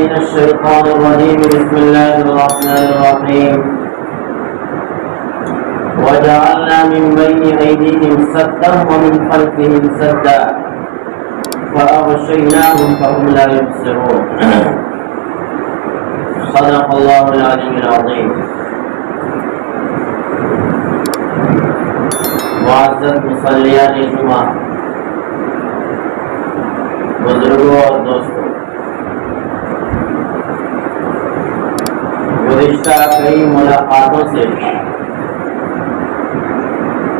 من الشيطان الرجيم بسم الله الرحمن الرحيم وجعلنا من بين أيديهم سدا ومن خلفهم سدا فأغشيناهم فهم لا يبصرون صدق الله العلي العظيم. معزز مصلیان جمعہ، بزرگوں اور دوستوں، گزشتہ کئی ملاقاتوں سے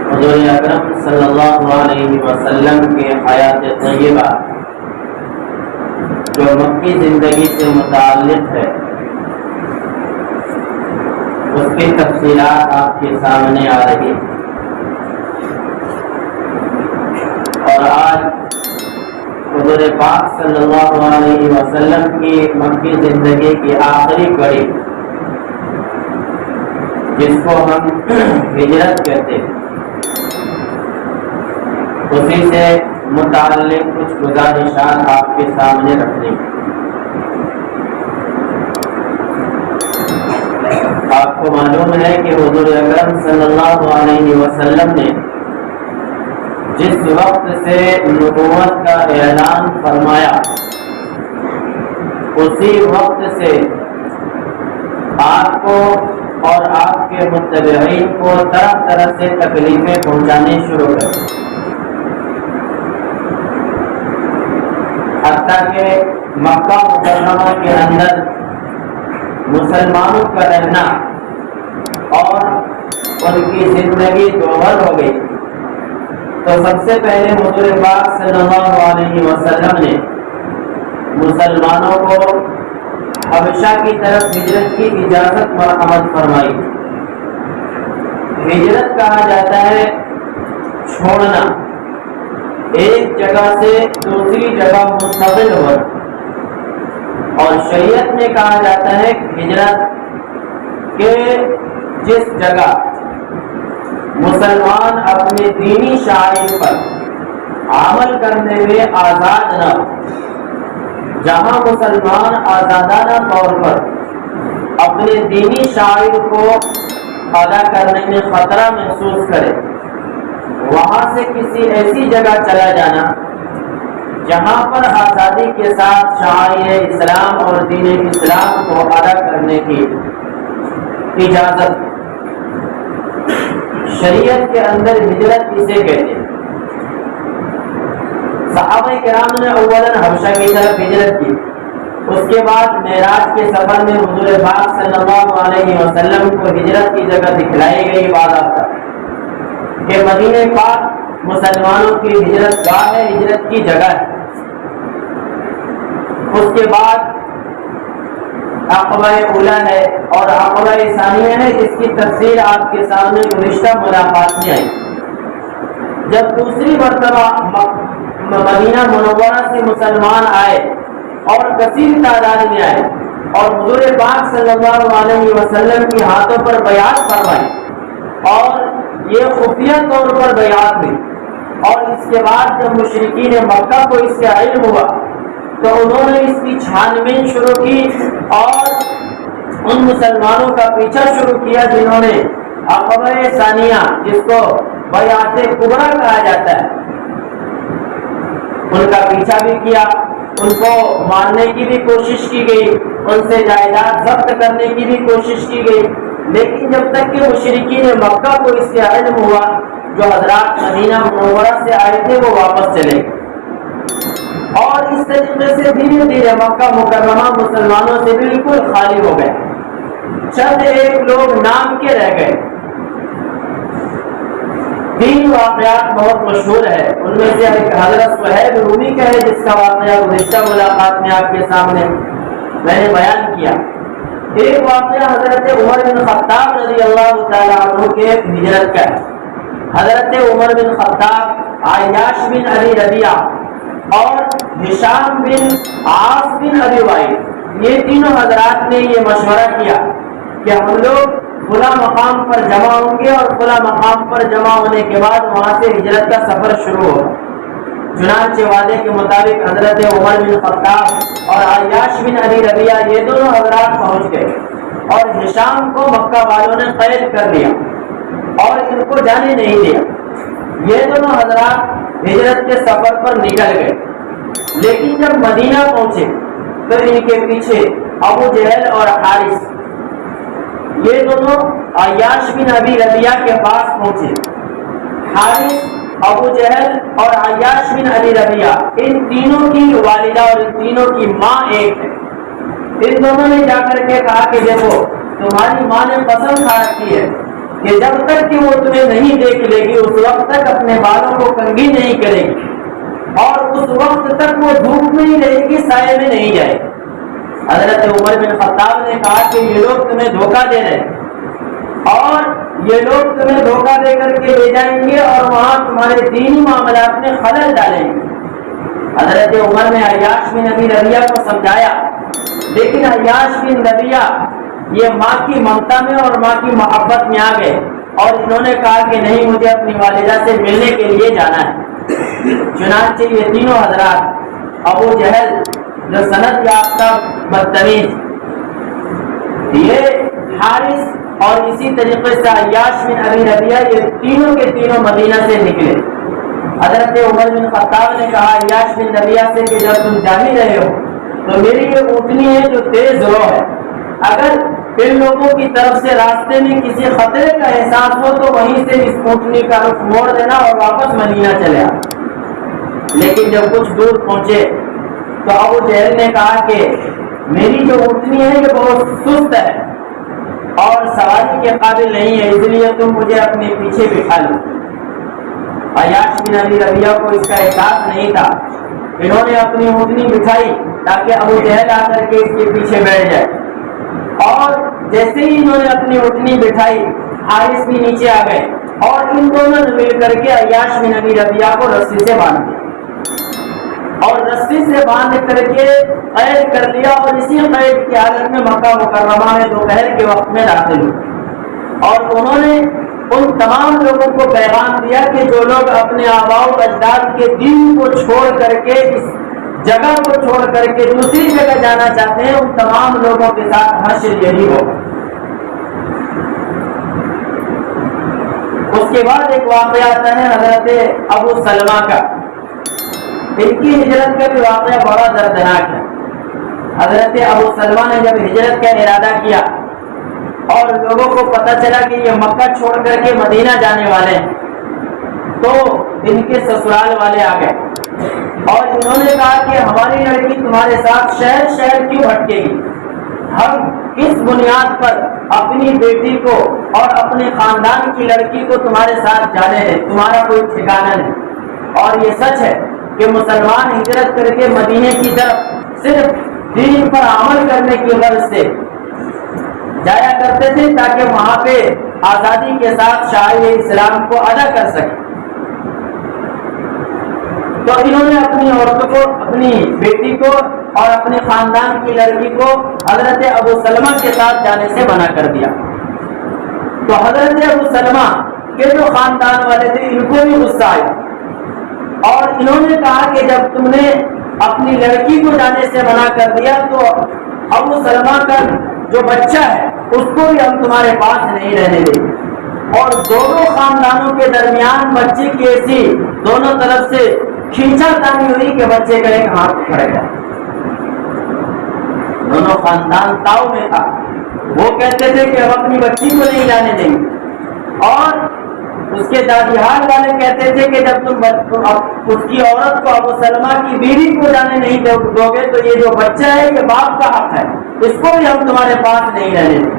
حضور اکرم صلی اللہ علیہ وسلم کے حیات طیبہ جو مکی زندگی سے متعلق ہے اس کی تفصیلات آپ کے سامنے آ رہی ہیں، اور آج حضور پاک صلی اللہ علیہ وسلم کی مکی زندگی کی آخری کڑی جس کو ہم ہجرت کہتے ہیں، اسی سے متعلق کچھ گزارشات آپ کے سامنے رکھنے. آپ کو معلوم ہے کہ حضور اکرم صلی اللہ علیہ وسلم نے جس وقت سے نبوت کا اعلان فرمایا اسی وقت سے آپ کو اور آپ کے متبعین کو طرح طرح سے تکلیفیں پہنچانے شروع کر، حتیٰ کہ مکہ مکرمہ کے اندر مسلمانوں کا رہنا اور ان کی زندگی دوبھر ہو گئی. تو سب سے پہلے حضور پاک صلی اللہ علیہ وسلم نے مسلمانوں کو حبشہ کی طرف ہجرت کی اجازت مرحمت فرمائی. ہجرت کہا جاتا ہے چھوڑنا، ایک جگہ سے دوسری جگہ منتقل ہو، اور شریعت میں کہا جاتا ہے ہجرت کہ جس جگہ مسلمان اپنے دینی شعائر پر عمل کرنے میں آزاد نہ ہو، جہاں مسلمان آزادانہ طور پر اپنے دینی شعائر کو ادا کرنے میں خطرہ محسوس کرے، وہاں سے کسی ایسی جگہ چلا جانا جہاں پر آزادی کے ساتھ شعائر اسلام اور دین اسلام کو ادا کرنے کی اجازت. شریعت کے اندر ہجرت اسے کہتے ہیں. صحابہ کرام نے اولاً حبشہ کی طرف ہجرت کی، اس کے بعد معراج کے سفر میں حضور پاک صلی اللہ علیہ وسلم کو ہجرت کی جگہ دکھلائی گئی بعد آتا کہ مدینہ پاک مسلمانوں کی ہجرت گاہ ہے، ہجرت کی جگہ ہے. اس کے بعد عقبہ اولا ہے اور عقبہ ثانیہ ہے، جس کی تفصیل آپ کے سامنے گزشتہ ملاقات میں آئی. جب دوسری مرتبہ مدینہ منورہ سے مسلمان آئے اور کثیر تعداد میں آئے اور حضور پاک صلی اللہ علیہ وسلم کے ہاتھوں پر بیعت فرمائی، اور یہ خفیہ طور پر بیعت ہوئی، اور اس کے بعد جب مشرکین مکہ کو اس سے علم ہوا تو انہوں نے اس کی چھان بین شروع کی اور ان مسلمانوں کا پیچھا شروع کیا جنہوں نے عقبہ ثانیہ جس کو بیعت کبریٰ کہا جاتا ہے ان کا پیچھا بھی کیا. ان کو مارنے کی بھی کوشش کی گئی، ان سے جائیداد ضبط کرنے کی بھی کوشش کی گئی، لیکن جب تک کہ مشرکین مکہ کو اس سے علم ہوا جو حضرات مدینہ منورہ سے آئے تھے وہ واپس چلے گئے، اور اس طریقے سے دھیرے دھیرے مکہ مکرمہ مسلمانوں سے بالکل خالی ہو گئے. چند ایک لوگ نام کے رہ گئے. 3 واقعات بہت مشہور ہے، ان میں سے ایک حضرت صہیب رومی کا ہے جس کا واقعہ گزشتہ ملاقات میں آپ کے سامنے میں نے بیان کیا. ایک واقعہ حضرت عمر بن خطاب رضی اللہ تعالیٰ عنہ کے ہجرت کا ہے. حضرت عمر بن خطاب، عیاش بن ابی ربیعہ اور ہشام بن عاص بن ابی وائل، یہ تینوں حضرات نے یہ مشورہ کیا کہ ہم لوگ فلاں مقام پر جمع ہوں گے اور فلاں مقام پر جمع ہونے کے بعد وہاں سے ہجرت کا سفر شروع ہوگا. چنانچہ وعدے کے مطابق حضرت عمر بن خطاب اور عیاش بن ابی ربیعہ یہ دونوں حضرات پہنچ گئے اور ہشام کو مکہ والوں نے قید کر لیا اور ان کو جانے نہیں دیا۔ یہ دونوں حضرات ہجرت کے سفر پر نکل گئے، لیکن جب مدینہ پہنچے تو ان کے پیچھے ابو جہل اور حارث، یہ دونوں عیاش بن ابی ربیعہ کے پاس پہنچے۔ حارث، ابو جہل اور عیاش بن ابی ربیعہ، ان تینوں کی والدہ اور ان تینوں کی ماں ایک ہے۔ ان دونوں نے جا کر کے کہا کہ دیکھو تمہاری ماں نے قسم کھا رکھی ہے کہ جب تک کہ وہ تمہیں نہیں دیکھ لے گی اس وقت تک اپنے بالوں کو کنگھی نہیں کرے گی، اور اس وقت تک وہ دھوپ میں ہی رہے گی، سائے میں نہیں جائے گی۔ حضرت عمر بن خطاب نے کہا کہ یہ لوگ تمہیں دھوکہ دے رہے ہیں اور یہ لوگ تمہیں دھوکہ دے کر کے لے جائیں گے اور وہاں تمہارے دینی معاملات میں خلل ڈالیں گے۔ حضرت عمر نے عیاش بن ابی ربیعہ کو سمجھایا، لیکن عیاش بن ربیعہ یہ ماں کی ممتا میں اور ماں کی محبت میں آ گئے اور انہوں نے کہا کہ نہیں، مجھے اپنی والدہ سے ملنے کے لیے جانا ہے۔ چنانچہ یہ تینوں حضرات، ابو جہل جو سند یافتہ بدتمیز، یہ حارث اور اسی طریقے سے عیاش بن ابی ربیعہ، یہ تینوں کے تینوں مدینہ سے نکلے۔ حضرت عمر بن خطاب نے کہا عیاش بن ربیعہ سے کہ جب تم جا ہی رہے ہو تو میری یہ اونٹنی ہے جو تیز رو ہے، اگر ان لوگوں کی طرف سے راستے میں کسی خطرے کا احساس ہو تو وہیں سے اس اونٹنی کا رخ موڑ دینا اور واپس مدینہ چلے آ۔ لیکن جب کچھ دور پہنچے تو ابو جہل نے کہا کہ میری جو اونٹنی ہے یہ بہت سست ہے اور سواری کے قابل نہیں ہے، اس لیے تم مجھے اپنے پیچھے بٹھا لو۔ عیاش بن ابی ربیعہ کو اس کا احساس نہیں تھا، انہوں نے اپنی اونٹنی بٹھائی تاکہ ابو جہل آ کر کے اس کے پیچھے بیٹھ جائے، اور جیسے ہی انہوں نے اپنی اونٹنی بٹھائی حارث بھی نیچے آ گئے اور ان دونوں نے مل کر کے عیاش بن ابی ربیعہ کو رسی سے باندھ دیا اور رسی سے باندھ کر کے قید کر لیا، اور اسی قید کی حالت میں مکہ مکرمہ میں دوپہر کے وقت میں داخل ہوئے اور انہوں نے ان تمام لوگوں کو پیغام دیا کہ جو لوگ اپنے آباء و اجداد کے دین کو چھوڑ کر کے اس جگہ کو چھوڑ کر کے دوسری جگہ جانا چاہتے ہیں، ان تمام لوگوں کے ساتھ حشر یہی ہوگا۔ اس کے بعد ایک واقعہ آتا ہے حضرت ابو سلمہ کا۔ ان کی ہجرت کا بھی واقعہ بڑا دردناک ہے۔ حضرت ابو سلمہ نے جب ہجرت کا ارادہ کیا اور لوگوں کو پتہ چلا کہ یہ مکہ چھوڑ کر کے مدینہ جانے والے ہیں تو ان کے سسرال والے آ گئے اور انہوں نے کہا کہ ہماری لڑکی تمہارے ساتھ شہر شہر کیوں بھٹکے گی، ہم کس بنیاد پر اپنی بیٹی کو اور اپنے خاندان کی لڑکی کو تمہارے ساتھ جانے دیں، تمہارا کوئی ٹھکانہ نہیں۔ اور یہ سچ ہے کہ مسلمان ہجرت کر کے مدینے کی طرف صرف دین پر عمل کرنے کی غرض سے جایا کرتے تھے تاکہ وہاں پہ آزادی کے ساتھ شعائر اسلام کو ادا کر سکیں۔ تو انہوں نے اپنی عورتوں کو، اپنی بیٹی کو اور اپنے خاندان کی لڑکی کو حضرت ابو سلمہ کے ساتھ جانے سے منع کر دیا۔ تو حضرت ابو سلمہ کے جو خاندان والے تھے ان کو بھی غصہ آیا اور انہوں نے کہا کہ جب تم نے اپنی لڑکی کو جانے سے منع کر دیا تو ابو سلمہ کا جو بچہ ہے اس کو بھی ہم تمہارے پاس نہیں رہنے دیں گے۔ اور دونوں خاندانوں کے درمیان بچے کی ایسی دونوں طرف سے کھینچا تانی ہوئی کہ بچے کا ایک ہاتھ پڑ گیا۔ دونوں خاندان تاؤ میں تھا، وہ کہتے تھے کہ ہم اپنی بچی کو نہیں جانے دیں گے، اور اس کے دادیال والے کہتے تھے کہ جب تم اس کی عورت کو، ابو سلمہ کی بیوی کو جانے نہیں دو گے تو یہ جو بچہ ہے یہ باپ کا حق ہے، اس کو بھی ہم تمہارے پاس نہیں رہنے دیں۔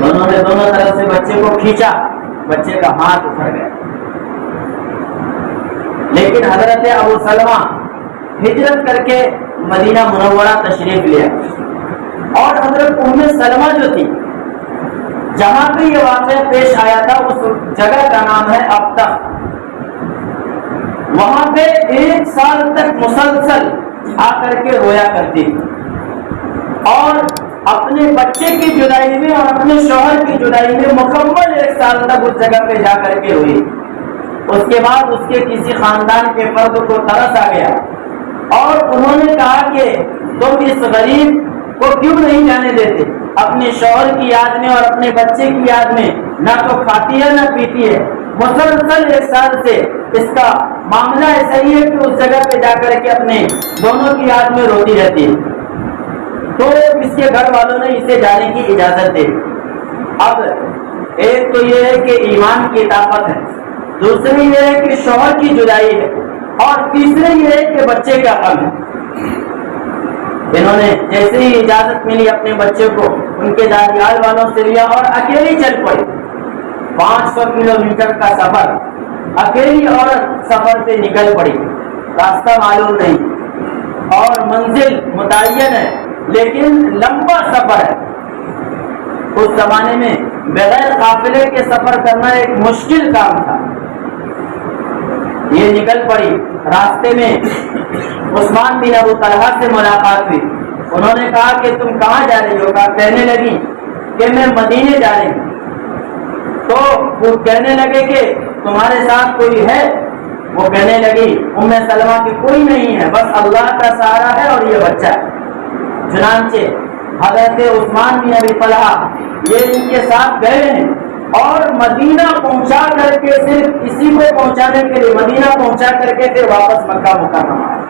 دونوں نے دونوں طرف سے بچے کو کھینچا، بچے کا ہاتھ اکھڑ گیا۔ لیکن حضرت ابو سلمہ ہجرت کر کے مدینہ منورہ تشریف لیا اور حضرت ام سلمہ جو تھی جہاں پہ یہ واقعہ پیش آیا تھا اس جگہ کا نام ہے ابتخ، وہاں پہ 1 سال تک مسلسل آ کر کے رویا کرتی تھی اور اپنے بچے کی جدائی میں اور اپنے شوہر کی جدائی میں مکمل 1 سال تک اس جگہ پہ جا کر کے روئی۔ اس کے بعد اس کے کسی خاندان کے فرد کو ترس آ گیا اور انہوں نے کہا کہ تم اس غریب کو کیوں نہیں جانے دیتے؟ اپنے شوہر کی یاد میں اور اپنے بچے کی یاد میں نہ تو کھاتی ہے نہ پیتی ہے، مسلسل 1 سال سے اس کا معاملہ ایسا ہی ہے کہ اس جگہ پہ جا کر کے اپنے دونوں کی یاد میں روتی رہتی ہے۔ تو اس کے گھر والوں نے اسے جانے کی اجازت دی۔ اب ایک تو یہ ہے کہ ایمان کی طاقت ہے، دوسری یہ ہے کہ شوہر کی جدائی ہے، اور تیسری یہ ہے کہ بچے کا غم ہے۔ انہوں نے جیسے ہی اجازت ملی اپنے بچے کو ان کے دادیال والوں سے لیا اور اکیلی چل پڑی۔ 500 کلومیٹر کا سفر، اکیلی عورت سفر پہ نکل پڑی، راستہ معلوم نہیں اور منزل متعین ہے لیکن لمبا سفر ہے۔ اس زمانے میں بغیر قافلے کے سفر کرنا ایک مشکل کام تھا۔ یہ نکل پڑی، راستے میں عثمان بن ابو طلحہ سے ملاقات ہوئی۔ انہوں نے کہا کہ تم کہاں جا رہی ہو؟ کہنے لگی کہ میں مدینے جا رہی ہوں۔ تو وہ کہنے لگے کہ تمہارے ساتھ کوئی ہے؟ وہ کہنے لگی ام سلمہ کہ کوئی نہیں ہے، بس اللہ کا سہارا ہے اور یہ بچہ ہے۔ چنانچہ حضرت عثمان بن ابی طلحہ یہ ان کے ساتھ گئے ہیں اور مدینہ پہنچا کر کے صرف اسی کو پہنچانے کے لیے مدینہ پہنچا کر کے پھر واپس مکہ مکرمہ آئے۔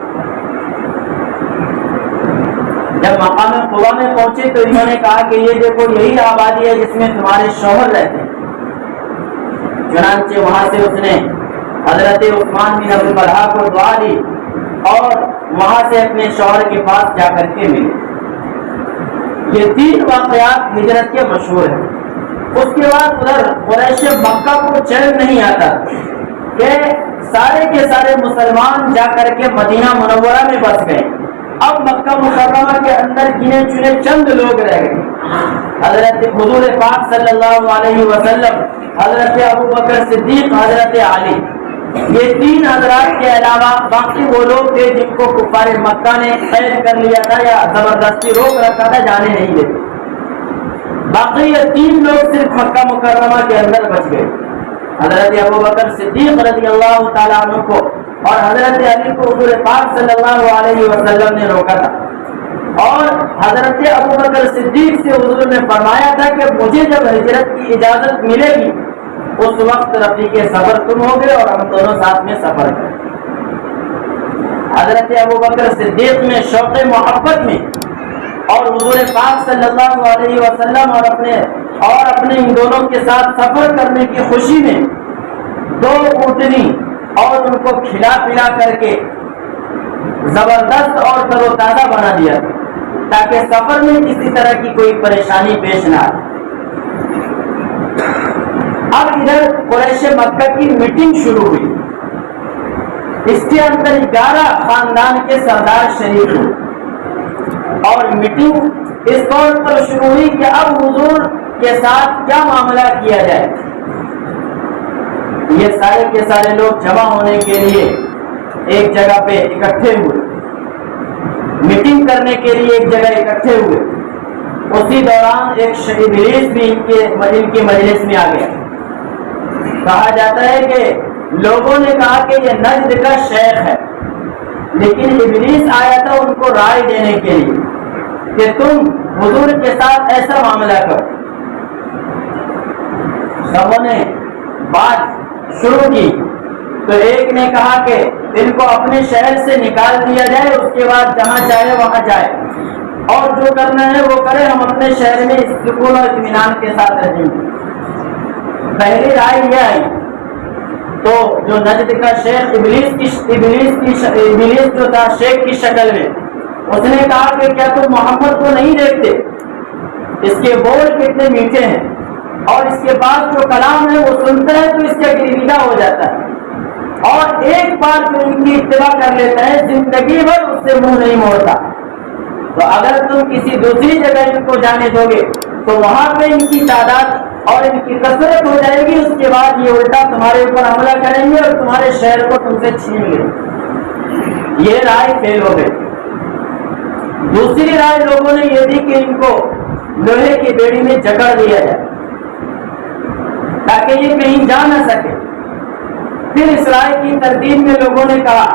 جب مقام قبا میں پہنچے تو انہوں نے کہا کہ یہ دیکھو یہی آبادی ہے جس میں تمہارے شوہر رہتے ہیں۔ چنانچہ وہاں سے اس نے حضرت عثمان بن ابی طلحہ کو دعا دی اور وہاں سے اپنے شوہر کے پاس جا کر کے ملے۔ یہ 3 واقعات ہجرت کے مشہور ہیں۔ اس کے بعد ادھر قریش مکہ کو چین نہیں آتا کہ سارے کے سارے مسلمان جا کر کے مدینہ منورہ میں بس گئے۔ اب مکہ مکرمہ کے اندر گنے چنے چند لوگ رہ گئے۔ حضرت حضور پاک صلی اللہ علیہ وسلم، حضرت ابوبکر صدیق، حضرت علی، یہ 3 حضرات کے علاوہ باقی وہ لوگ تھے جن کو کفار مکہ نے قید کر لیا تھا یا زبردستی روک رکھا تھا، جانے نہیں دیتے۔ باقی یہ 3 لوگ صرف مکہ مکرمہ کے اندر بچ گئے۔ حضرت ابوبکر صدیق رضی اللہ تعالیٰ عنہ کو اور حضرت علی کو حضور پاک صلی اللہ علیہ وسلم نے روکا تھا، اور حضرت ابوبکر صدیق سے حضور نے فرمایا تھا کہ مجھے جب ہجرت کی اجازت ملے گی اس وقت رفیق سفر تم ہوگے اور ہم دونوں ساتھ میں سفر کریں۔ حضرت ابوبکر صدیق میں شوق محبت میں اور حضور پاک صلی اللہ علیہ وسلم اور اپنے ان دونوں کے ساتھ سفر کرنے کی خوشی میں 2 اونٹنی اور ان کو کھلا پلا کر کے زبردست اور تر و تازہ بنا دیا تاکہ سفر میں کسی طرح کی کوئی پریشانی پیش نہ آئے۔ اب ادھر قریش مکہ کی میٹنگ شروع ہوئی۔ اس کے اندر 11 خاندان کے سردار شریک ہوئے اور میٹنگ اس طور پر شروع ہوئی کہ اب حضور کے ساتھ کیا معاملہ کیا جائے۔ یہ سارے کے سارے لوگ جمع ہونے کے لیے ایک جگہ پہ اکٹھے ہوئے، میٹنگ کرنے کے لیے ایک جگہ اکٹھے ہوئے۔ اسی دوران ایک ابلیس بھی ان کے مجلس میں آ گیا۔ کہا جاتا ہے کہ لوگوں نے کہا کہ یہ نجد کا شیخ ہے، لیکن ابلیس آیا تھا ان کو رائے دینے کے لیے کہ تم حضور کے ساتھ ایسا معاملہ کرو۔ سبوں نے بات شروع کی تو ایک نے کہا کہ ان کو اپنے شہر سے نکال دیا جائے، اس کے بعد جہاں چاہے وہاں جائے اور جو کرنا ہے وہ کرے، ہم اپنے شہر میں سکون اور اطمینان کے ساتھ رہیں گے۔ پہلی رائے یہ آئی تو جو نجد کا شیخ ابلیس جو تھا شیخ کی شکل میں، اس نے کہا کہ کیا تم محمد کو نہیں دیکھتے؟ اس کے بول کتنے میٹھے ہیں اور اس کے بعد جو کلام ہے وہ سنتا ہے تو اس کا گرویدہ ہو جاتا ہے، اور ایک بار جو ان کی اتباع کر لیتا ہے زندگی بھر اس سے منہ نہیں موڑتا۔ تو اگر تم کسی دوسری جگہ ان کو جانے دو گے تو وہاں پہ ان کی تعداد اور ان کی کثرت ہو جائے گی، اس کے بعد یہ الٹا تمہارے اوپر حملہ کریں گے اور تمہارے شہر کو تم سے چھین لیں گے۔ یہ رائے فیل ہو گئی۔ دوسری رائے لوگوں نے یہ دی کہ ان کو لوہے کی بیڑی میں جکڑ دیا جائے تاکہ یہ کہیں جا نہ سکے۔ پھر اسراء کی ترتیب میں لوگوں نے کہا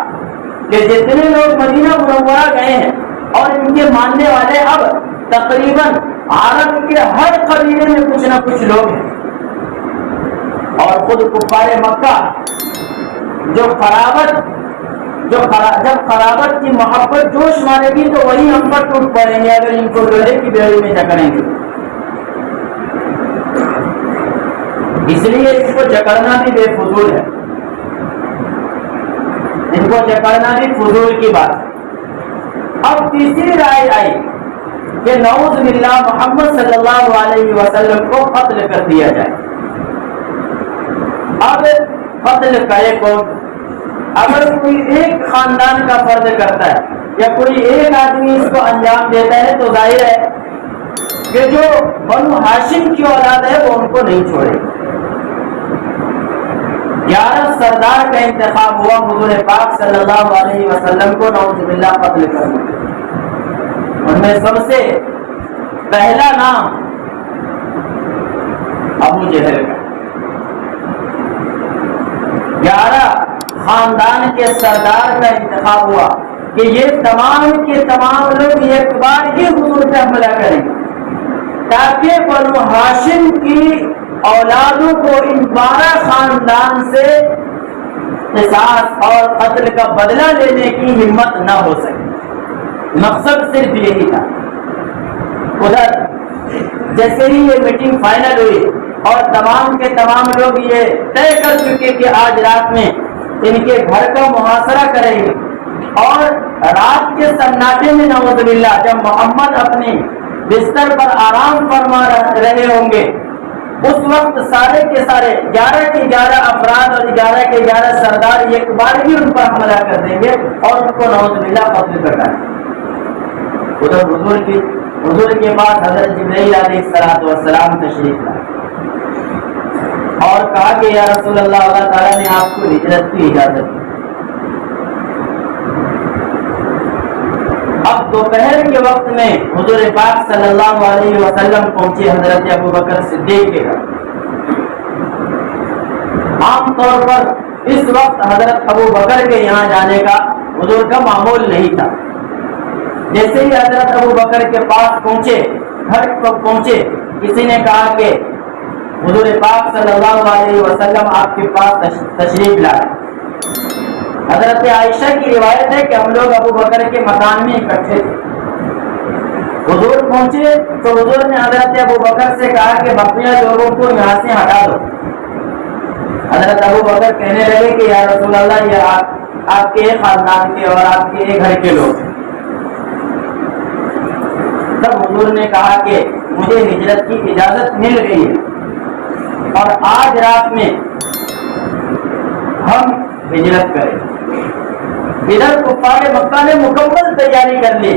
کہ جتنے لوگ مدینہ منورہ گئے ہیں اور ان کے ماننے والے اب تقریباً عرب کے ہر قبیلے میں کچھ نہ کچھ لوگ ہیں، اور خود کفار مکہ جب قرابت کی محبت جوش مارے گی تو وہی ہم پر ٹوٹ پڑیں گے اگر ان کو لوہے کی بیڑی میں جکڑیں گے۔ اس لیے اس کو جکڑنا بھی بے فضول ہے، ان کو جکڑنا بھی فضول کی بات ہے۔ اب تیسری رائے آئی کہ نعوذ باللہ محمد صلی اللہ علیہ وسلم کو قتل کر دیا جائے۔ اب قتل کرے کون؟ اگر کوئی ایک خاندان کا فرد کرتا ہے یا کوئی ایک آدمی اس کو انجام دیتا ہے تو ظاہر ہے کہ جو بنو ہاشم کی اولاد ہے وہ ان کو نہیں چھوڑے۔ 11 سردار کا انتخاب ہوا حضور پاک صلی اللہ علیہ وسلم کو نعوذ باللہ قتل کرنے، ان میں سب سے پہلا نام ابو جہل کا۔ 11 خاندان کے سردار کا انتخاب ہوا کہ یہ تمام کے تمام لوگ ایک بار ہی حضور پہ حملہ کریں تاکہ بنو ہاشم کی اولادوں کو ان 12 خاندان سے قصاص اور قتل کا بدلہ لینے کی ہمت نہ ہو سکے۔ مقصد صرف یہی تھا۔ ادھر جیسے ہی یہ میٹنگ فائنل ہوئی اور تمام کے تمام لوگ یہ طے کر چکے کہ آج رات میں ان کے گھر کا محاصرہ کریں گے، اور رات کے سناٹے میں نعوذ باللہ جب محمد اپنے بستر پر آرام فرما رہے ہوں گے اس وقت سارے کے سارے 11 کے 11 افراد اور 11 کے 11 سردار ایک بار ہی ان پر حملہ کر دیں گے اور ان کو نعوذ باللہ قتل کر ڈالیں گے۔ ادھر حضور کے پاس حضرت جبرائیل علیہ السلام تشریف لائے اور کہا کہ یا رسول اللہ، اللہ تعالیٰ نے آپ کو ہجرت کی اجازت دی۔ اب دوپہر کے وقت میں حضور پاک صلی اللہ علیہ وسلم پہنچے حضرت ابو بکر صدیق کے گھر۔ عام طور پر اس وقت حضرت ابو بکر کے یہاں جانے کا حضور کا معمول نہیں تھا۔ جیسے ہی حضرت ابو بکر کے پاس پہنچے، گھر پر پہنچے، کسی نے کہا کہ حضور پاک صلی اللہ علیہ وسلم آپ کے پاس تشریف لائے۔ حضرت عائشہ کی روایت ہے کہ ہم لوگ ابو بکر کے مکان میں اکٹھے تھے۔ حضور پہنچے تو حضور نے حضرت ابو بکر سے کہا کہ بقیہ لوگوں کو یہاں سے ہٹا دو۔ حضرت ابو بکر کہنے لگے کہ یا رسول اللہ، یہ آپ کے خاندان کے اور آپ کے گھر کے لوگ ہیں۔ تب حضور نے کہا کہ مجھے ہجرت کی اجازت مل گئی ہے اور آج رات میں ہم ہجرت کریں۔ ادھر کفار مکہ نے مکمل تیاری کر لی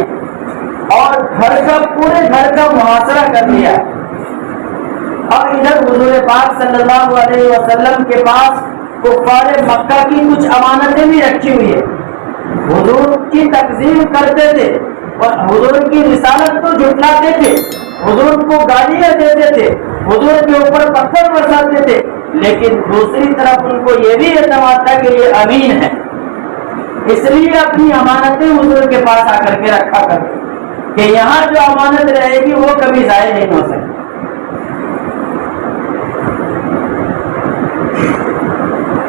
اور پورے گھر کا محاصرہ کر لیا۔ اب ادھر حضور پاک صلی اللہ علیہ وسلم کے پاس کفار مکہ کی کچھ امانتیں بھی رکھی ہوئی ہے۔ حضور کی تکذیب کرتے تھے اور حضور کی رسالت کو جھٹلاتے تھے، حضور کو گالیاں دیتے تھے، حضور کے اوپر پتھر برساتے تھے، لیکن دوسری طرف ان کو یہ بھی اعتماد تھا کہ یہ امین ہے، اس لیے اپنی امانتیں حضور کے پاس آ کر کے رکھا کرتے کہ یہاں جو امانت رہے گی وہ کبھی ضائع نہیں ہو سکتی۔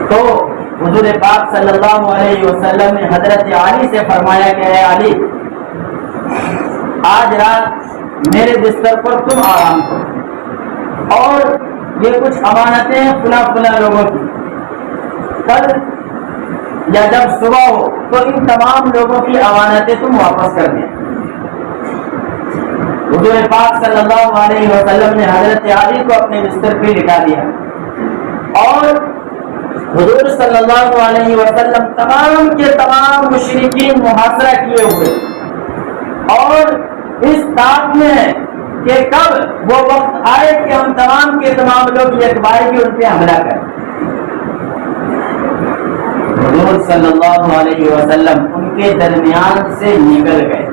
تو حضور پاک صلی اللہ علیہ وسلم نے حضرت علی سے فرمایا کہ اے علی، آج رات میرے بستر پر تم آرام کرو اور یہ کچھ امانتیں ہیں فلاں لوگوں کی، کل یا جب صبح ہو تو ان تمام لوگوں کی امانتیں تم واپس کر دیں۔ حضور پاک صلی اللہ علیہ وسلم نے حضرت علی کو اپنے بستر پہ لٹا دیا اور حضور صلی اللہ علیہ وسلم تمام کے تمام مشرکین محاصرہ کیے ہوئے اور اس طاق میں ہے کہ کب وہ وقت آئے کہ ہم تمام کے تمام لوگ ایک بار ہی ان پہ حملہ کریں۔ حضور صلی اللہ علیہ وسلم ان کے درمیان سے نکل گئے،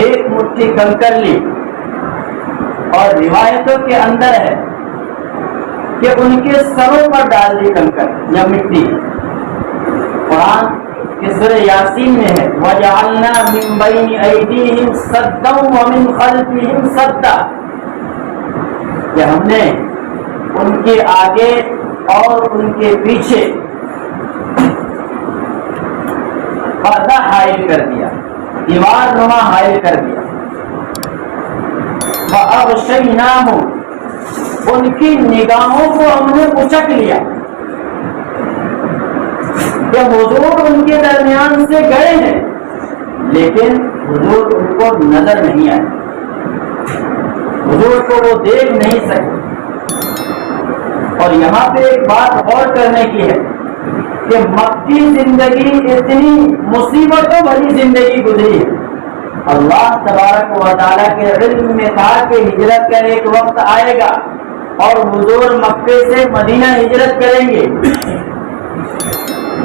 ایک مٹھی کنکر لی اور روایتوں کے اندر ہے کہ ان کے سروں پر ڈال دی کنکر یا مٹی. قرآن کی سورہ یاسین میں ہے وَجَعَلْنَا مِن بَيْنِ أَيْدِيهِمْ سَدًّا وَمِنْ خَلْفِهِمْ سَدًّا، کہ ہم نے ان کے آگے اور ان کے پیچھے پردہ حائل کر دیا، دیوار نما حائل کر دیا. فَأَغْشَيْنَاهُمْ، ان کی نگاہوں کو ہم نے اچک لیا. کہ حضور ان کے درمیان سے گئے ہیں لیکن حضور ان کو نظر نہیں آئے، حضور کو وہ دیکھ نہیں سکے. اور یہاں پہ ایک بات غور کرنے کی ہے کہ مکی زندگی اتنی مصیبتوں بھری زندگی گزری ہے. اللہ تبارک و تعالیٰ کے علم میں تھا کہ ہجرت کا ایک وقت آئے گا اور حضور مکے سے مدینہ ہجرت کریں گے،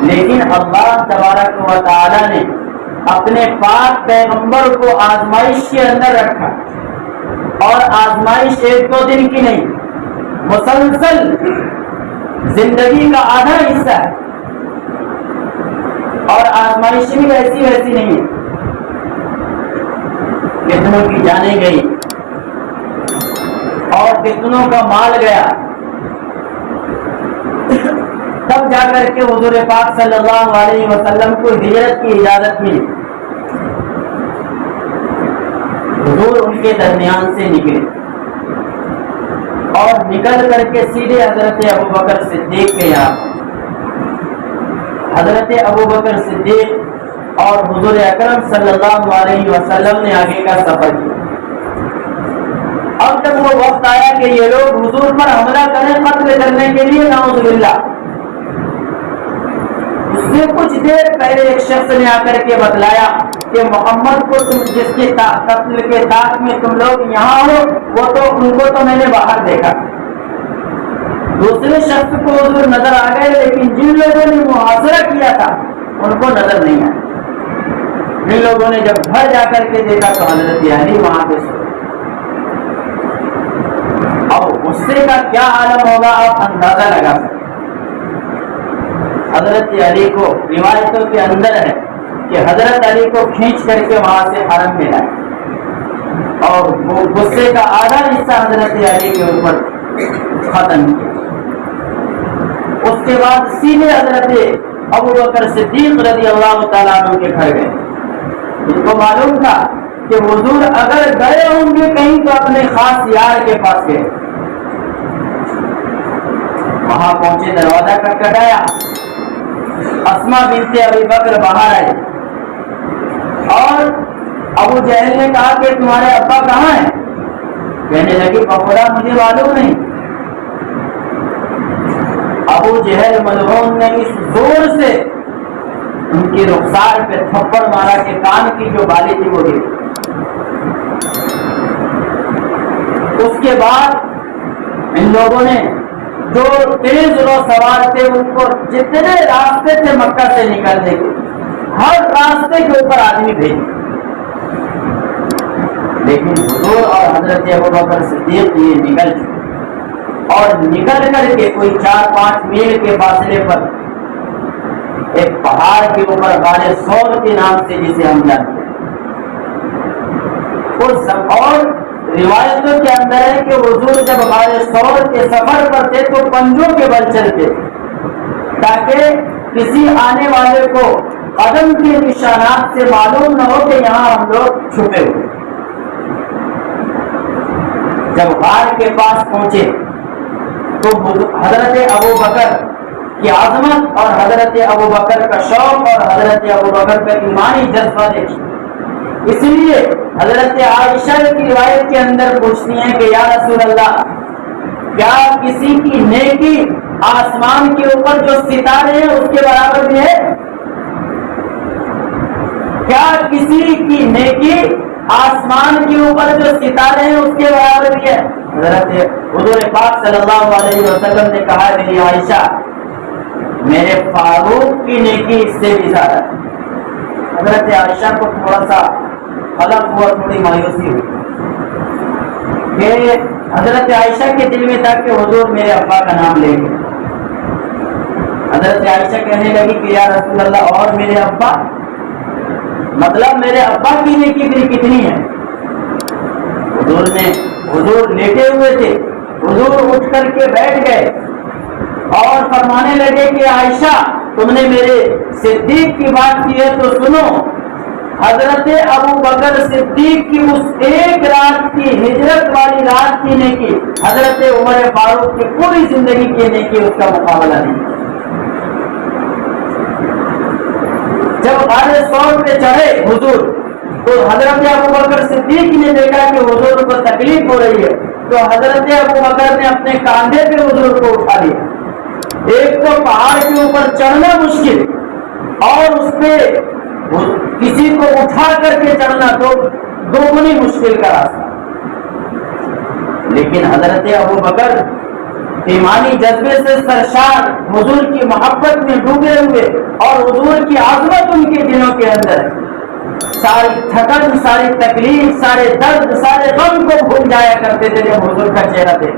لیکن اللہ تبارک و تعالیٰ نے اپنے پاک پیغمبر کو آزمائش کے اندر رکھا. اور آزمائش ایک دو دن کی نہیں، مسلسل زندگی کا آدھا حصہ ہے. اور آزمائش بھی ویسی نہیں ہے. کتنوں کی جانیں گئی اور کتنوں کا مال گیا، تب جا کر کے حضور پاک صلی اللہ علیہ وسلم کو ہجرت کی اجازت ملی. حضور ان کے درمیان سے نکلے اور نکل کر کے سیدھے حضرت ابوبکر صدیق کے یہاں. حضرت ابوبکر صدیق اور حضور اکرم صلی اللہ علیہ وسلم نے آگے کا سفر کیا. اب جب وہ وقت آیا کہ یہ لوگ حضور پر حملہ کریں قتل کرنے کے لیے، نعوذ باللہ، اس سے کچھ دیر پہلے ایک شخص نے آ کر کے بتلایا کہ محمد کو تم جس کے قتل کے طاق میں تم لوگ یہاں ہو، ان کو تو میں نے باہر دیکھا. دوسرے شخص کو حضور نظر آ گئے، لیکن جن لوگوں نے محاصرہ کیا تھا ان کو نظر نہیں آیا. جن لوگوں نے جب گھر جا کر کے دیکھا تو حضرت علی وہاں پہ سو. اب غصے کا کیا عالم ہوگا آپ اندازہ لگا سکتے. حضرت علی کو روایتوں کے اندر ہے کہ حضرت علی کو کھینچ کر کے وہاں سے حرم میں لائے اور وہ غصے کا آدھا حصہ حضرت علی کے اوپر ختم کیا. اس کے بعد سیدھے حضرت ابوبکر صدیق رضی اللہ تعالیٰ عنہ کے گھر گئے. ان کو معلوم تھا کہ حضور اگر گئے ہوں گے کہیں تو اپنے خاص یار کے پاس گئے. وہاں پہنچے، دروازہ کھٹکھٹایا. اسما بنت ابی بکر باہر آئے اور ابو جہل نے کہا کہ تمہارے ابا کہاں ہیں؟ کہنے لگی بخدا مجھے معلوم نہیں. ابو جہل ملعون نے اس زور سے ان کی رخسار پہ تھپڑ مارا کہ کان کی جو بالی تھی وہ گری. اس کے بعد ان لوگوں نے جو تیز رو سوار تھے ان کو جتنے راستے تھے مکہ سے نکلنے کے، ہر راستے کے اوپر آدمی بھیجے. لیکن حضور اور حضرت ابوبکر صدیق یہ نکل چکے اور نکل کر کے کوئی 4-5 میل کے فاصلے پر ایک پہاڑ کے اوپر غار ثور کے نام سے جسے ہم جانتے ہیں، اور روایتوں کے اندر ہے کہ حضور جب غار ثور کے سفر پر تھے تو پنجوں کے بل چلتے تاکہ کسی آنے والے کو قدم کے نشانات سے معلوم نہ ہو کہ یہاں ہم لوگ چھپے ہوئے. جب غار کے پاس پہنچے تو حضرت ابوبکر کی عظمت اور حضرت ابوبکر کا شوق اور حضرت ابوبکر کا ایمانی جذبہ دیکھی. اس لیے حضرت عائشہ کی روایت کے اندر پوچھتی ہیں کہ یا رسول اللہ، کیا کسی کی نیکی آسمان کے اوپر جو ستارے ہیں اس کے برابر بھی ہے؟ کیا کسی کی نیکی آسمان کے اوپر جو ستارے ہیں اس کے برابر بھی ہے؟ حضرت حضور پاک صلی اللہ علیہ وسلم نے کہا میری عائشہ، میرے فاروق کی نیکی اس سے بھی زیادہ. حضرت عائشہ کو تھوڑا سا غلط ہوا، تھوڑی مایوسی ہوئی کہ حضرت عائشہ کے دل میں تھا کہ حضور میرے ابا کا نام لیں گے. حضرت عائشہ کہنے لگی کہ یا رسول اللہ اور میرے ابا، مطلب میرے ابا کی نیکی پھر کتنی ہے؟ حضور لیٹے ہوئے تھے، حضور اٹھ کر کے بیٹھ گئے اور فرمانے لگے کہ عائشہ تم نے میرے صدیق کی بات کی ہے تو سنو، حضرت ابو بکر صدیق کی اس ایک رات کی ہجرت والی رات کی نیکی حضرت عمر فاروق کی پوری زندگی کی نیکی اس کا مقابلہ نہیں. جب غار ثور پہ چڑھے حضور تو حضرت ابو بکر صدیق نے دیکھا کہ حضور کو تکلیف ہو رہی ہے تو حضرت ابو بکر نے اپنے کاندھے پہ حضور کو اٹھا لیا. ایک تو پہاڑ کے اوپر چڑھنا مشکل اور اس پہ کسی کو اٹھا کر کے چڑھنا تو دوگنی مشکل کا راستہ. لیکن حضرت ابو بکر ایمانی جذبے سے سرشار، حضور کی محبت میں ڈوبے ہوئے اور حضور کی عظمت ان کے دلوں کے اندر، ساری تھکن، ساری تکلیف، سارے درد، سارے غم کو بھول جایا کرتے تھے جب حضور کا چہرہ تھے.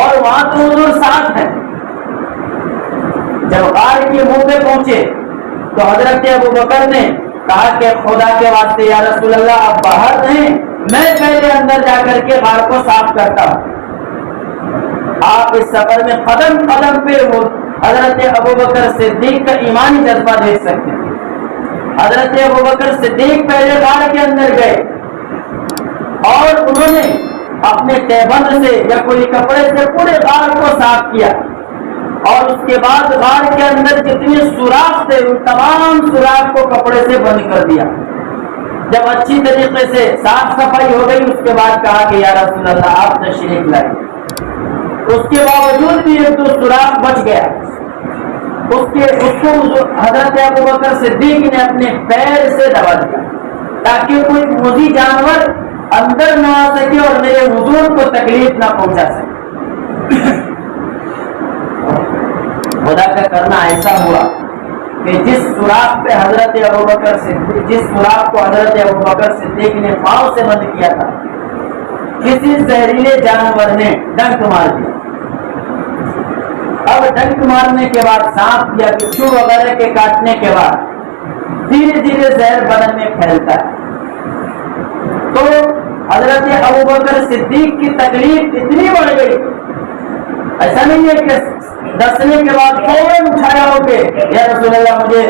اور وہاں تو حضور ساتھ ہیں. جب غار کے منہ پہ پہنچے تو حضرت ابو بکر نے کہا کہ خدا کے واسطے یا رسول اللہ آپ باہر رہیں، میں پہلے اندر جا کر کے غار کو صاف کرتا ہوں. آپ اس سفر میں قدم قدم پہ حضرت ابو بکر صدیق کا ایمانی جذبہ دیکھ سکتے ہیں. حضرت ابو بکر صدیق پہلے غار کے اندر گئے اور انہوں نے اپنے تہبند سے یا کوئی کپڑے سے پورے غار کو صاف کیا اور اس کے بعد غار کے اندر جتنے سوراخ تھے ان تمام سوراخ کو کپڑے سے بند کر دیا. جب اچھی طریقے سے صاف صفائی ہو گئی اس کے بعد کہا کہ یا رسول اللہ آپ تشریف لائیں. اس کے باوجود بھی ایک دو سوراخ بچ گیا. اس کو حضرت ابو بکر صدیق نے اپنے پیر سے دبا دیا تاکہ کوئی موذی جانور اندر نہ آ سکے اور میرے حضور کو تکلیف نہ پہنچا سکے. خدا کا کرنا ایسا ہوا کہ جس سوراخ پہ حضرت ابو بکر صدیق، جس سوراخ کو حضرت ابو بکر صدیق نے پاؤں سے بند کیا تھا، کسی زہریلے جانور نے ڈنک مار دیا. اب ڈنک مارنے کے بعد، سانپ یا بچھو وغیرہ کے کاٹنے کے بعد دھیرے دھیرے زہر بدن میں پھیلتا ہے. تو حضرت ابو بکر صدیق کی تکلیف اتنی بڑھ گئی، ایسا نہیں ہے کہ ڈسنے کے بعد فوراً اٹھایا ہو کے یا رسول اللہ مجھے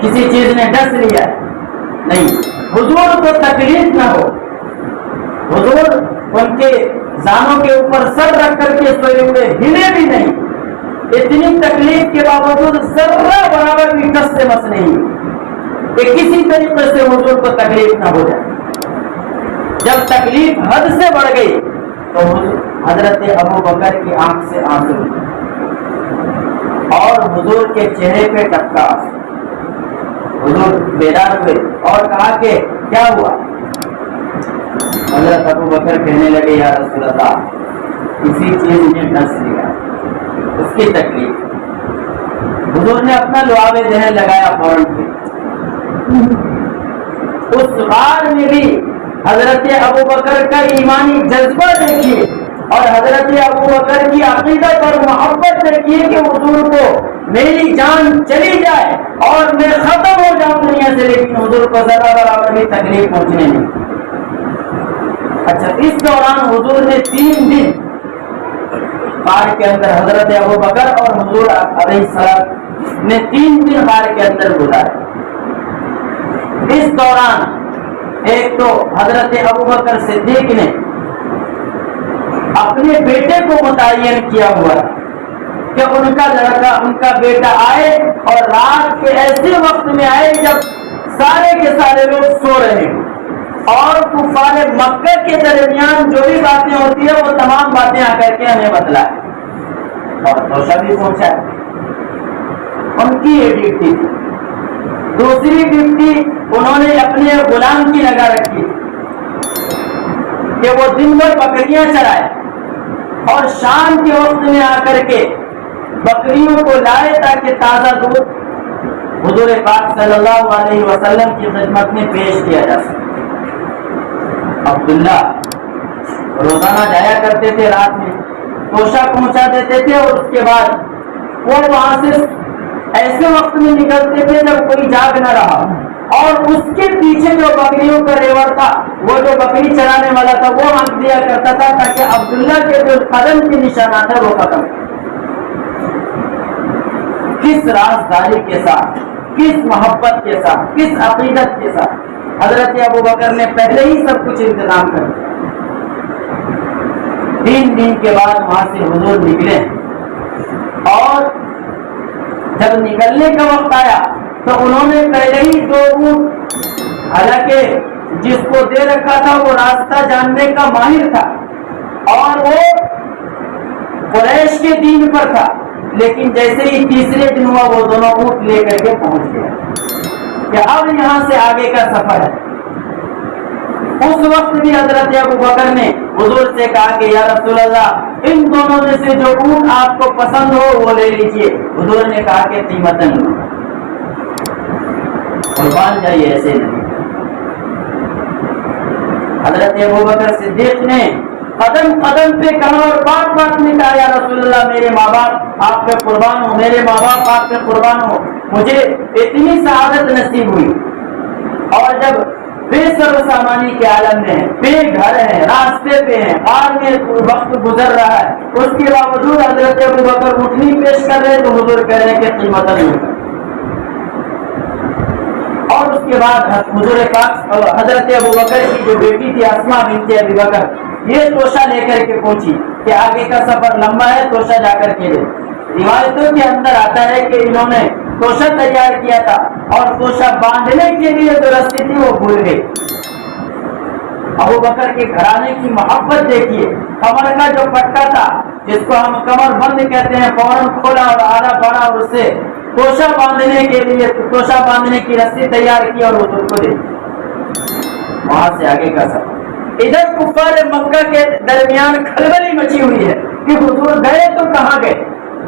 کسی چیز نے ڈس لیا. نہیں، حضور کو تکلیف نہ ہو. حضور ان کے زانوں کے اوپر سر رکھ کر کے سوئے ہوئے ہلے بھی نہیں. اتنی تکلیف کے باوجود ذرہ برابر بھی کس سے مس نہیں کہ کسی طریقے سے حضور کو تکلیف نہ ہو جائے. جب تکلیف حد سے بڑھ گئی تو حضرت ابو بکر کی آنکھ سے آنسو اور حضور کے چہرے پہ ٹپکا. حضور بیدار ہوئے اور کہا کہ کیا ہوا؟ حضرت ابو بکر کہنے لگے یا رسول اللہ کسی چیز نے ڈس لیا، اس کی تکلیف. حضور نے اپنا لعاب ذہن لگایا فوراً سے. اس غار میں بھی حضرت ابو بکر کا ایمانی جذبہ دیکھیے اور حضرت ابو بکر کی عقیدت اور محبت دیکھیے کہ حضور کو میری جان چلی جائے اور میں ختم ہو جاؤں دنیا سے لیکن حضور کو ذرا برابر بھی تکلیف پہنچنے نہیں. اچھا، اس دوران حضور نے 3 دن غار کے اندر، حضرت ابو بکر اور حضور علیہ السلام نے 3 دن غار کے اندر گزارے. اس دوران ایک تو حضرت ابو بکر صدیق نے اپنے بیٹے کو متعین کیا ہوا کہ ان کا لڑکا، ان کا بیٹا آئے اور رات کے ایسے وقت میں آئے جب سارے کے سارے لوگ سو رہے ہیں اور کفار مکہ کے درمیان جو بھی باتیں ہوتی ہیں وہ تمام باتیں آ کر کے ہمیں بتلائے اور توشہ بھی پہنچا ہے. ان کی یہ ڈیوٹی تھی. دوسری ڈیوٹی انہوں نے اپنے غلام کی لگا رکھی کہ وہ دن بھر بکریاں چرائے اور شام کے وقت میں آ کر کے بکریوں کو لائے تاکہ تازہ دودھ حضور پاک صلی اللہ علیہ وسلم کی خدمت میں پیش کیا جا سکے. عبداللہ روزانہ جایا کرتے تھے، رات میں توشہ پہنچا دیتے تھے، اور اس کے بعد وہ وہاں سے ایسے وقت میں نکلتے تھے جب کوئی جاگ نہ رہا، اور اس کے پیچھے جو بکریوں کا ریوڑ تھا، وہ جو بکری چرانے والا تھا وہ ہانک دیا کرتا تھا تاکہ عبداللہ کے جو قدم کے نشانات ہیں وہ ختم۔ کس رازداری کے ساتھ، کس محبت کے ساتھ، کس عقیدت کے ساتھ حضرت ابوبکر نے پہلے ہی سب کچھ انتظام کر دیا۔ 3 دن کے بعد وہاں سے حضور نکلے، اور جب نکلنے کا وقت آیا تو انہوں نے پہلے ہی 2 اونٹ، حالانکہ جس کو دے رکھا تھا وہ راستہ جاننے کا ماہر تھا اور وہ قریش کے دین پر تھا، لیکن جیسے ہی تیسرے دن ہوا وہ دونوں اونٹ لے کر کے پہنچ گیا کہ اب یہاں سے آگے کا سفر ہے۔ اس وقت بھی حضرت ابوبکر نے حضور سے کہا کہ یا رسول اللہ، ان دونوں میں سے جو اونٹ آپ کو پسند ہو وہ لے لیجئے۔ حضور نے کہا کہ قیمتاً قربان جائیے، ایسے نہیں۔ حضرت ابوبکر صدیق نے قدم قدم پہ کہا اور بات بات میں کہا یا رسول اللہ، میرے ماں باپ آپ پہ قربان ہو، میرے ماں باپ آپ پہ قربان ہو، مجھے اتنی سعادت نصیب ہوئی۔ اور جب بے سر و سامانی کے عالم میں ہیں، بے گھر ہیں، راستے پہ ہیں، غار میں وقت گزر رہا ہے، اس کے باوجود حضرت ابوبکر اٹھنی پیش کر رہے تو حضور کہہ رہے کہ قیمت نہیں۔ اور اس کے بعد حضور پاک حضرت ابوبکر کی جو بیٹی تھی اسماء بنت ابی بکر، یہ توشہ لے کر کے پہنچی کہ آگے کا سفر لمبا ہے، توشہ جا کر کے لے۔ روایتوں کے اندر آتا ہے کہ انہوں نے توشہ تیار کیا تھا اور توشہ باندھنے کے لیے جو رسی تھی وہ بھول گئی۔ ابوبکر کے گھرانے کی محبت دیکھیے، کمر کا جو پٹکا تھا جس کو ہم کمر بند کہتے ہیں، فوراً کھولا اور آدھا بڑا اور اسے توشہ باندھنے کے لیے توشہ باندھنے کی رسی تیار کی اور حضور کو دے۔ وہاں سے آگے کا سفر۔ ادھر کفار مکہ کے درمیان کھلبلی مچی ہوئی ہے کہ حضور گئے تو کہاں گئے؟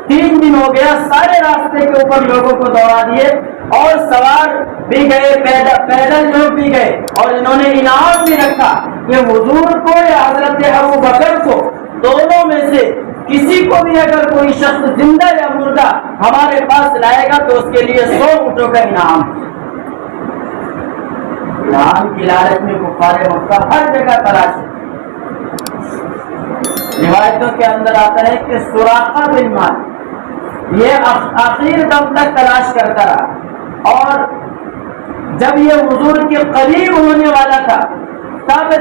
3 دن ہو گیا، سارے راستے کے اوپر لوگوں کو دوڑا دیے اور سوار بھی گئے، پیدل لوگ بھی گئے، اور انہوں نے انعام بھی رکھا کہ حضور کو یا حضرت ابوبکر کو دونوں میں سے کسی کو بھی اگر کوئی شخص زندہ یا مردہ ہمارے پاس لائے گا تو اس کے لیے 100 اونٹوں کا انعام۔ انعام کی لالچ میں کفار مکہ ہر جگہ تلاش ہے۔ روایتوں کے اندر آتا ہے کہ سراقہ بن مالک یہ آخر دم تک تلاش کرتا رہا، اور جب یہ حضور کے قریب ہونے والا تھا تب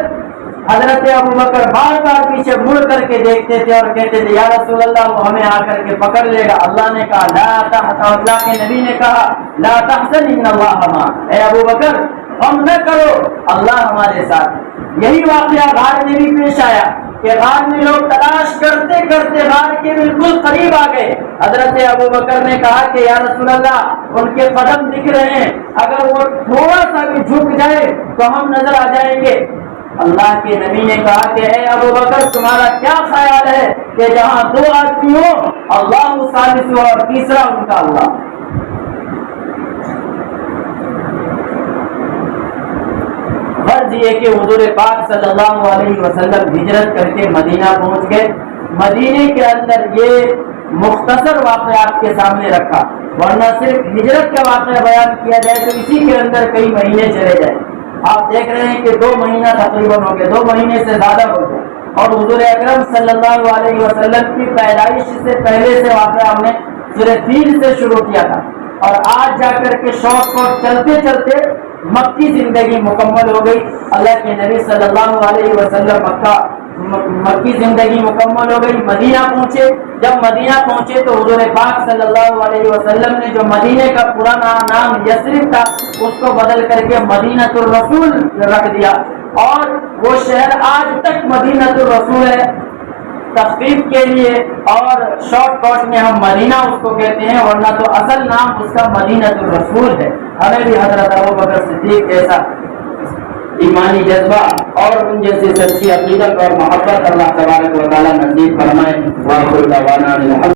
حضرت ابوبکر بار بار پیچھے مڑ کر کے دیکھتے تھے اور کہتے تھے یا رسول اللہ، وہ ہمیں آ کر کے پکڑ لے گا۔ اللہ نے کہا لا تحزن، اللہ کے نبی نے کہا لا تحزن ان اللہ معنا، اے ابوبکر غم نہ کرو، اللہ ہمارے ساتھ۔ یہی واقعہ غار میں بھی پیش آیا کہ غار میں لوگ تلاش کرتے کرتے غار کے بالکل قریب آ گئے۔ حضرت ابوبکر نے کہا کہ یا رسول اللہ، ان کے قدم دکھ رہے ہیں، اگر وہ تھوڑا سا بھی جھک جائے تو ہم نظر آ جائیں گے۔ اللہ کے نبی نے کہا کہ اے ابوبکر، تمہارا کیا خیال ہے کہ جہاں 2 آدمی ہو اللہ ثالث ہو اور تیسرا ان کا اللہ؟ فرض یہ کہ حضور پاک صلی اللہ علیہ وسلم ہجرت کر کے مدینہ پہنچ گئے۔ مدینے کے اندر یہ مختصر واقعہ آپ کے سامنے رکھا، ورنہ صرف ہجرت کا واقعہ بیان کیا جائے تو اسی کے اندر کئی مہینے چلے جائیں۔ آپ دیکھ رہے ہیں کہ 2 مہینہ تقریباً ہو گئے، 2 مہینے سے زیادہ ہو گئے، اور حضور اکرم صلی اللہ علیہ وسلم کی پیدائش سے پہلے سے واقعہ ہم نے سورہ فیل سے شروع کیا تھا، اور آج جا کر کے شارٹ کٹ چلتے چلتے مکی زندگی مکمل ہو گئی۔ اللہ کے نبی صلی اللہ علیہ وسلم مکی زندگی مکمل ہو گئی، مدینہ پہنچے۔ جب مدینہ پہنچے تو حضور پاک صلی اللہ علیہ وسلم نے جو مدینے کا پرانا نام یثرب تھا اس کو بدل کر کے مدینہ الرسول رکھ دیا، اور وہ شہر آج تک مدینہ الرسول ہے۔ تخفیف کے لیے اور شارٹ کٹ میں ہم مدینہ اس کو کہتے ہیں، ورنہ تو اصل نام اس کا مدینہ الرسول ہے۔ ہمیں بھی حضرت ابوبکر صدیق جیسا ایمانی جذبہ اور ان جیسی سچی عقیدت اور محبت اللہ تبارک و تعالیٰ نصیب فرمائے۔